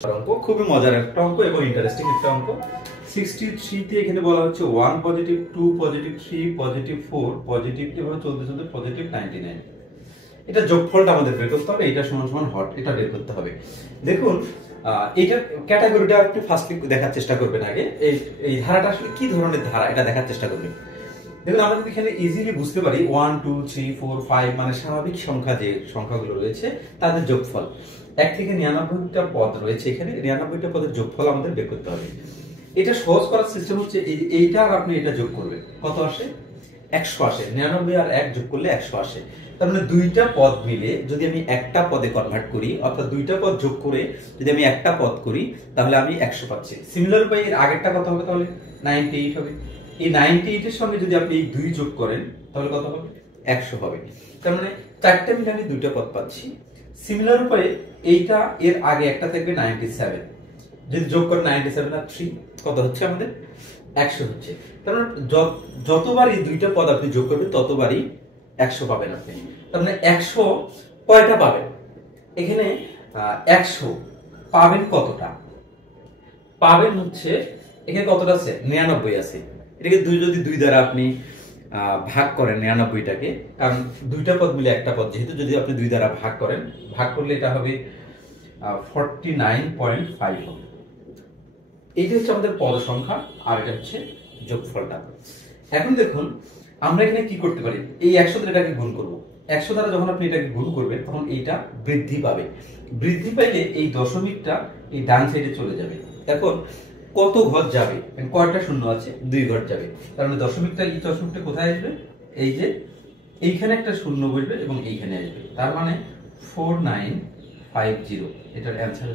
অঙ্ক খুবই মজার একটা অঙ্ক এবং ইন্টারেস্টিং একটা অঙ্ক। 63 তে এখানে বলা হচ্ছে 1 পজিটিভ 2 পজিটিভ 3 পজিটিভ 4 পজিটিভ এভাবে চলতে চলতে পজিটিভ 99। এটা যোগফলটা আমাদের বের করতে হবে, এটা সমান সমান হট, এটা বের করতে হবে। দেখুন এইটা ক্যাটাগরিটা একটু ফার্স্টলি দেখার চেষ্টা করবেন আগে। এই ধারাটা আসলে কি ধরনের ধারা এটা দেখার চেষ্টা করবেন। দেখুন আমরা এখানে ইজিলি বুঝতে পারি 1 2 3 4 5 মানে স্বাভাবিক সংখ্যা যে সংখ্যাগুলো রয়েছে তাদের যোগফল। 1 থেকে 99টা পদ রয়েছে, এখানে 99টা পদের যোগফল আমাদের বের করতে হবে। এটা সহজ করার সিস্টেম হচ্ছে এইটা আর আপনি এটা যোগ করবেন, কত আসে? 100 আসে। 99 আর 1 যোগ করলে 100 আসে। তার মানে দুইটা পদ মিলে যদি আমি একটা পদে কনভার্ট করি, অর্থাৎ দুইটা পদ যোগ করে যদি আমি একটা পদ করি তাহলে আমি 100 পাচ্ছি। সিমিলার উপায়ে এর আগেরটা কত হবে? তাহলে 98 হবে। এই 98 এর সঙ্গে যদি আপনি এই 2 যোগ করেন তাহলে কত হবে? 100 হবে। তার মানে চারটা মিলে আমি দুইটা পদ পাচ্ছি। সিমিলার উপায়ে এইটা এর আগে একটা থাকবে 97, যদি যোগ করেন 97 আর 3 কত হচ্ছে আমাদের? 100 হচ্ছে। তার মানে যতবারই দুইটা পদ আপনি যোগ করবেন ততবারই 100 পাবেন আপনি। তার মানে 100 কয়টা পাবেন? এখানে 100 পাবেন কতটা? পাবেন হচ্ছে এখানে কতটা আছে? 99 আছে। এটাকে যদি 2 দ্বারা আপনি ভাগ করেন 99টাকে, কারণ দুইটা পদ মিলে একটা পদ, যেহেতু যদি আপনি 2 দ্বারা ভাগ করেন, ভাগ করলে এটা হবে 49.5 হবে। এইটা হচ্ছে আমাদের পদ সংখ্যা আর এটা হচ্ছে যোগফলটা। এখন দেখুন আমরা এখানে কি করতে পারি, এই 100 দ্বারা এটাকে গুণ করব। 100 দ্বারা যখন আপনি এটাকে গুণ করবেন তখন এইটা বৃদ্ধি পাবে। বৃদ্ধি পাইলে এই দশমিকটা এই ডান সাইডে চলে যাবে। এখন কত ঘর যাবে? কয়টা শূন্য আছে? 2 ঘর যাবে। তার মানে দশমিকটা কোথায় আসবে? এই যে এইখানে একটা শূন্য বসবে এবং এইখানে আসবে। তার মানে 4950 এটার অ্যান্সার।